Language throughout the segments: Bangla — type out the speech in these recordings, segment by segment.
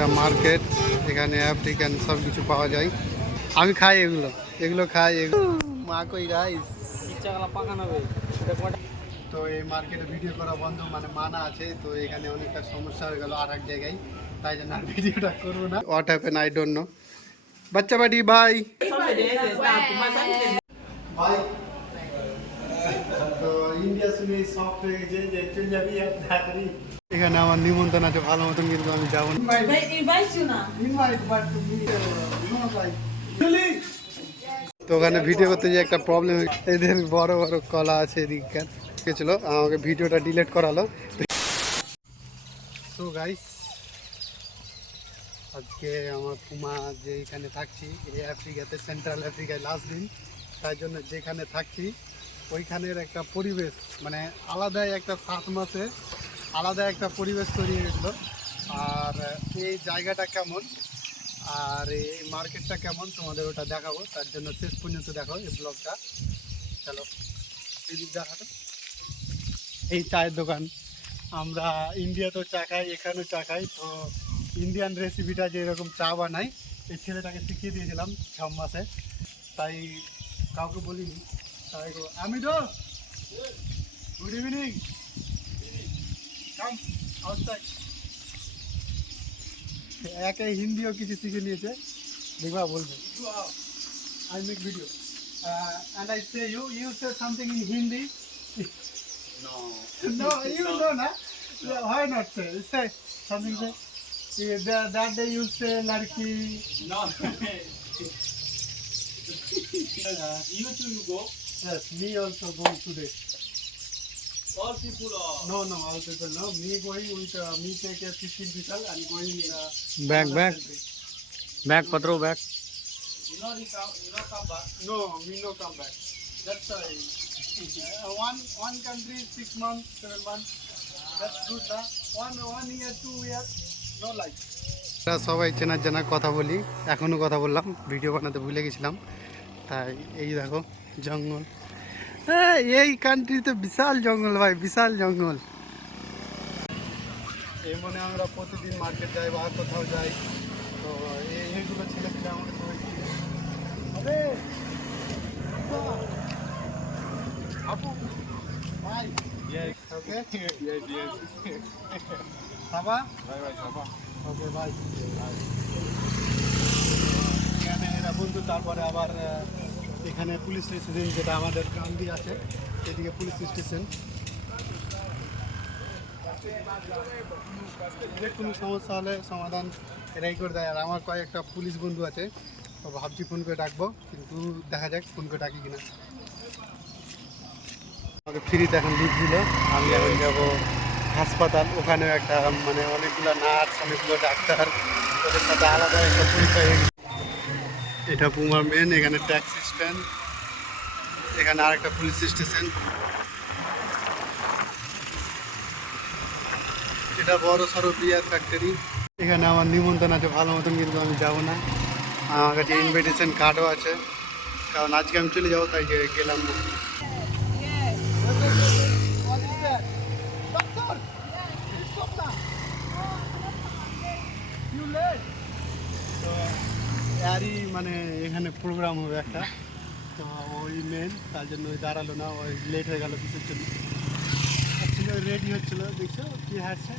এটা মার্কেট, এখানে আফ্রিকান সব কিছু পাওয়া যায়। আমি খাই এগুলো, এগুলো খাই। মা কই গাইস, তো এই মার্কেটে ভিডিও করা বন্ধ, মানে মানা আছে। তো এখানে অনেকটা সমস্যা হয়ে গেল আর এক জায়গায়, তাই জন্য আর ভিডিওটা করবো না। What happen I don't know. বাচ্চা বাড়ি ভাই ভাই, তো ইন্ডিয়া শুনে শখ হয়ে গেছে যে চলে যাবি আর তাড়াতাড়ি। এখানে আমার নিমন্ত্রণ আছে ভালো মতন, কিন্তু আমি যাবো না। তো ওখানে ভিডিও করতে যে একটা প্রবলেম, এদের বড় বড় কলা আছে এদিককার, গেছিল আমাকে ভিডিওটা ডিলিট করালো। তো গাইস, আজকে আমার পুমা যে এখানে থাকছি এই আফ্রিকাতে, সেন্ট্রাল আফ্রিকায় লাস্ট দিন, তাই জন্য যেখানে থাকছি ওইখানের একটা পরিবেশ, মানে আলাদাই একটা 7 মাসে আলাদা একটা পরিবেশ তৈরি হয়েছিল। আর এই জায়গাটা কেমন আর এই মার্কেটটা কেমন তোমাদের ওটা দেখাবো, তার জন্য শেষ পর্যন্ত দেখো এই ব্লগটা। চলো এদিক দেখাতো। এই চায়ের দোকান, আমরা ইন্ডিয়াতেও চা খাই, এখানেও চা খাই। তো ইন্ডিয়ান রেসিপিটা যে এরকম চা বানাই, এই ছেলেটাকে শিখিয়ে দিয়েছিলাম 6 মাসে, তাই কাউকে বলিনি। তাই আমি তো গুড ইভিনিং, কাম আউটসাইড। একে হিন্দিও কিছু শিখে নিয়েছে, দেখবা বলবে I make video and I say you say something in Hindi. No. No, you know na. Yeah, why not say something, say that day you say larki. No. You too, you go. Yes, me also going today. All people are. No, all people no, me going with me take a 15 people and going Back, another back. country. Back, Patro, back. You know come back. No, me no come back. That's one country 6 months 7 months, that's good na. One year 2 years no life. সবাই চেনার জানা কথা বলি, এখনও কথা বললাম, ভিডিও বানাতে ভুলে গেছিলাম। তাই এই দেখো জঙ্গল, এই কান্ট্রিতে বিশাল জঙ্গল ভাই, বিশাল জঙ্গল। এই মানে আমরা প্রতিদিন মার্কেট যাই বা কোথাও যাই, তো এইগুলো ছেলে আমাকে সবাই আরে আপু ভাই, ওকে Yes. সাবা Bye, Saba. ওকে ভাই। এখানে এরা বন্ধু, তারপরে আবার এখানে পুলিশ স্টেশন, যেটা আমাদের গান্ধী আছে এদিকে পুলিশ স্টেশন। যে কোনো সমস্যা হলে সমাধান এরাই করে দেয়। আর আমার কয়েকটা পুলিশ বন্ধু আছে, তো ভাবছি ফোন করে ডাকবো, কিন্তু দেখা যাক ফোন করে ডাকি কিনা। আমাকে ফ্রিতে এখন লিভ দিল, আমি এখন যাবো হাসপাতাল। ওখানেও একটা মানে অনেকগুলো নার্স, অনেকগুলো ডাক্তার, ওদের সাথে আলাদা একটা পরিচয় হয়ে গেছে। এটা পুমার মেন, এখানে ট্যাক্সি স্ট্যান্ড, এখানে আরেকটা পুলিশ স্টেশন। এটা বড় সড়ো বিয়ার ফ্যাক্টরি। এখানে আমার নিমন্ত্রণ আছে ভালো মতন, কিন্তু আমি যাবো না। আমার কাছে ইনভিটেশন কার্ডও আছে, কারণ আজকে আমি চলে যাবো, তাই গেলাম না। তো এরই মানে এখানে প্রোগ্রাম হবে একটা, তো ওই মেন, তার জন্য ওই দাঁড়ালো না, ওই লেট হয়ে গেল কিসের জন্য। অ্যাকচুয়ালি ওই রেডি হচ্ছিলো, দেখছো কী হাসছে।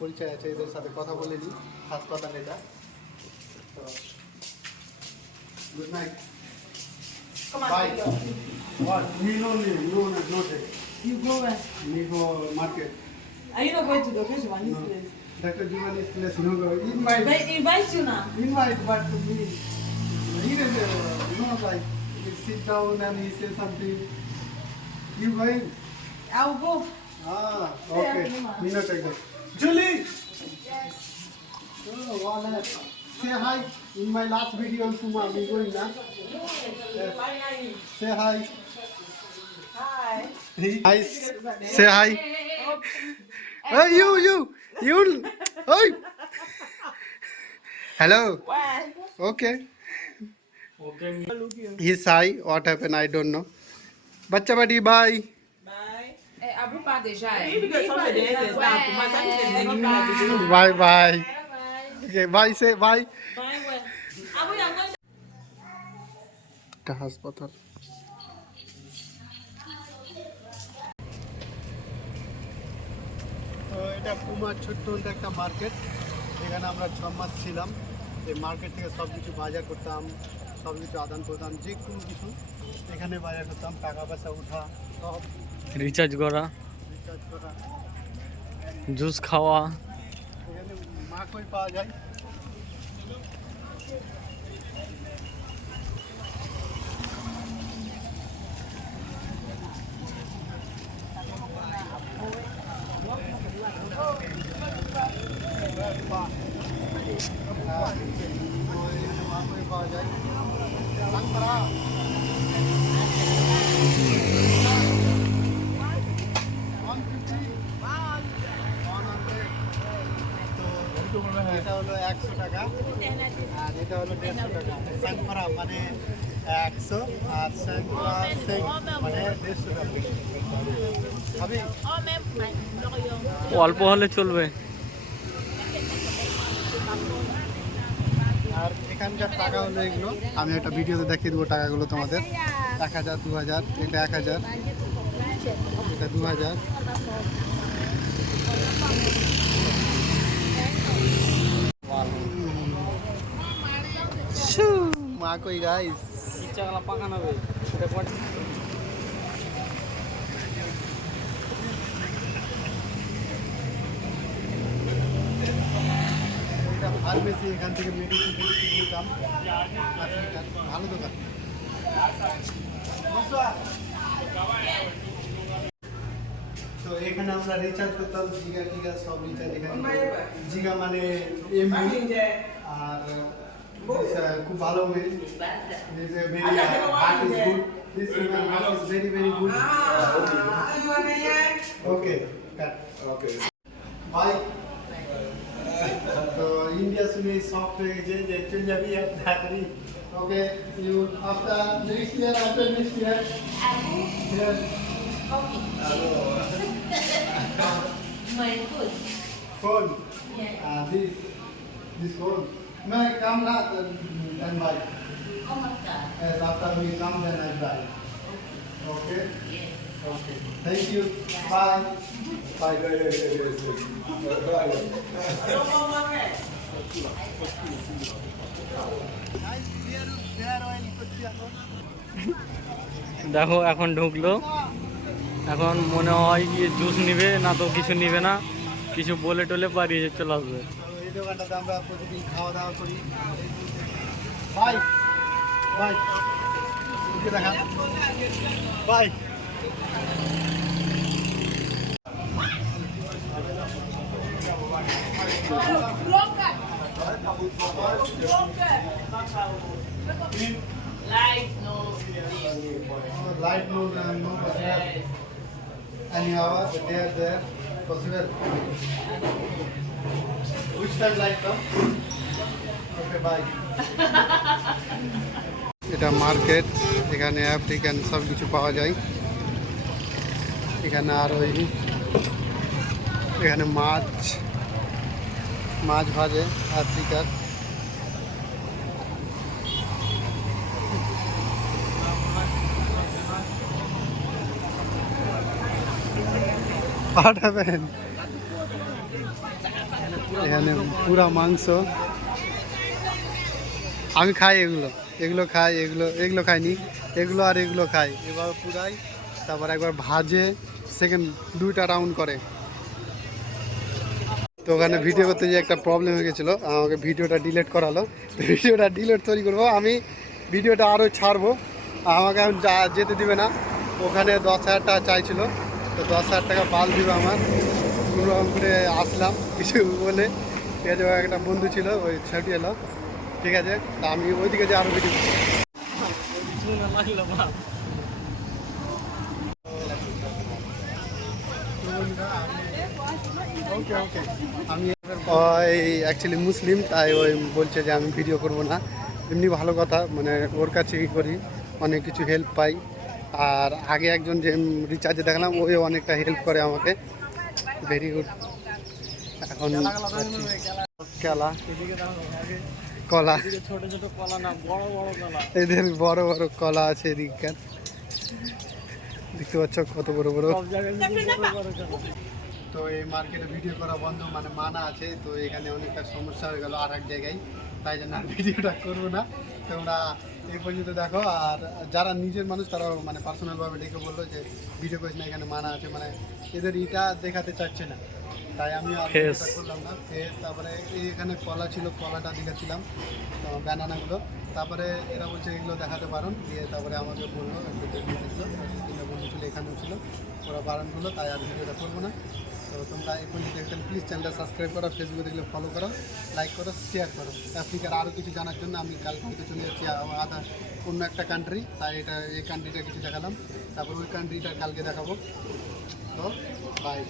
পরিচয় আছে, এদের সাথে কথা বলে নিই। হাসপাতাল এটা, তো good night. Bye. What? No. You go where? Me go market. Are you not going to the occasion one this place? Dr. Giovanni's place, no go. Invite. They invite you now. Invite, but to me, he doesn't, like, he sit down and he say something. You going? I'll go. Ah, okay. Me not take that. Julie! Yes. Oh, what happened? Say hi. In my last video on Puma, we going now. Yes. Say hi. Hi. Hi. Say hi. Hey, you. Hey. Hello. Where? Okay. He's shy. What happened? I don't know. Bacha buddy, bye. Abu pade já. Bye bye. Okay, bye. Say bye. একটা হাসপাতাল। তো এটা পুমার ছোট্ট একটা মার্কেট, এখানে আমরা 6 মাস ছিলাম। এই মার্কেট থেকে সব কিছু বাজার করতাম, সব কিছু আদান প্রদান, যে কোনো কিছু এখানে বাজার করতাম, টাকা পয়সা উঠা সব রিচার্জ করা, রিচার্জ করা। জুস খাওয়া। এখানে মাকই পাওয়া যায়। মাকই পাওয়া যায়। সাংপাড়া এটা হলো 100 টাকা আর এটা হলো 150 টাকা। সাংপাড়া মানে 100 আর সাংপাড়া মানে 150 টাকা। খাবি? অল্প হলে চলবে। আর এখানকার টাকা হলো এগুলো, আমি একটা ভিডিওতে দেখিয়ে দেবো টাকাগুলো তোমাদের। 1000, 2000, এটা 1000, এটা 2000। মা কই গাইস, ইচ্ছাগুলা পাকানো হবে। এটা ফার্মেসি, এখান থেকে মেডিসিন নিতাম। ভালো দোকান। তো এখানে আমরা রিচার্জ করতাম, জিগা টিগা সব রিচার্জ এখানে। জিগা মানে এমবি। আর খুব ভালো মিল। This is a very heart is good. This human heart is very very good. Okay. Cut. Okay. Bye. तो इंडिया सुने सॉफ्ट जे जे चल जाबी है धाकरी। Okay. You after next year, after next year. Yes. My food. Phone. Yeah. This phone. मैं काम ना and buy. Oh my God. Yes, after we come then I buy. Okay. Yes. Okay. Thank you. Bye. Bye. দেখো এখন ঢুকলো, এখন মনে হয় কি জুস নিবে না তো কিছু নিবে না, কিছু বলে টলে পারিয়ে চলে আসবে। এই দোকানটাতে আমরা প্রতিদিন খাওয়া দাওয়া করি। বাই বাই, দেখা by. Light no possible. Any hour there possible. Which time light come? Okay, bye. এটা মার্কেট, এখানে আফ্রিকান সব কিছু পাওয়া যায়। এখানে আর ওই এখানে মাছ ভাজে আফ্রিকার। পাঠাবেন এখানে পুরা মাংস। আমি খাই এগুলো খাই, এগুলো খাইনি, এগুলো আর এগুলো খাই। এবার পুরাই, তারপর একবার ভাজে, সেকেন্ড 2টা রাউন্ড করে। তো ওখানে ভিডিও করতে যে একটা প্রবলেম হয়ে গেছিলো, আমাকে ভিডিওটা ডিলিট করালো। তো ভিডিওটা ডিলিট তৈরি করবো, আমি ভিডিওটা আরও ছাড়বো। আমাকে এখন যেতে দিবে না, ওখানে 10,000 টাকা চাইছিলো। তো 10,000 টাকা বাল দিবে আমার। কোনোরকম করে আসলাম কিছু বলে, ঠিক আছে। একটা বন্ধু ছিল, ওই ছুটি এলো, ঠিক আছে। তা আমি ওইদিকে যে আরও ভিডিও ওকে ওকে। আমি অ্যাকচুয়ালি মুসলিম, তাই ওই বলছে যে আমি ভিডিও করব না। এমনি ভালো কথা, মানে ওর কাছেই করি, অনেক কিছু হেল্প পাই। আর আগে একজন যে রিচার্জে দেখলাম ওই অনেকটা হেল্প করে আমাকে, ভেরি গুড। এখন কেলা কলা, ছোট ছোট কলা না, বড় বড় কলা। এদের বড় বড় কলা আছে এদিককার, দেখতে পাচ্ছ কত বড় বড়। সব জায়গায় বড় কলা। তো এই মার্কেটে ভিডিও করা বন্ধ, মানে মানা আছে, তো এখানে অনেকটা সমস্যা হয়ে গেল আর এক জায়গায়, তাই জন্য আর ভিডিওটা করবো না। তোমরা এই পর্যন্ত দেখো, আর যারা নিজের মানুষ তারা মানে পার্সোনালভাবে ডেকে বললো যে ভিডিও করিস না, এখানে মানা আছে, মানে এদের এটা দেখাতে চাচ্ছে না, তাই আমি আর ভিডিওটা করলাম না। ফেস, তারপরে এখানে কলা ছিল, কলাটা দেখাচ্ছিলাম, ব্যানানাগুলো, তারপরে এরা বলছে এগুলো দেখাতে পারেন, দিয়ে তারপরে আমাকে বললো একটা তিনটা বন্ধু ছিল এখানেও ছিল, ওরা বারণ করলো, তাই আর ভিডিওটা করবো না। তো তোমরা এই পর্যন্ত দেখতেন, প্লিজ চ্যানেলটা সাবস্ক্রাইব করো, ফেসবুকে দেখলে ফলো করো, লাইক করো, শেয়ার করো। আফ্রিকার আরও কিছু জানার জন্য আমি কালকে চলে যাচ্ছি আদার অন্য একটা কান্ট্রি, তাই এটা এই কান্ট্রিটা কিছু দেখালাম, তারপর ওই কান্ট্রিটা কালকে দেখাবো। তো বাই।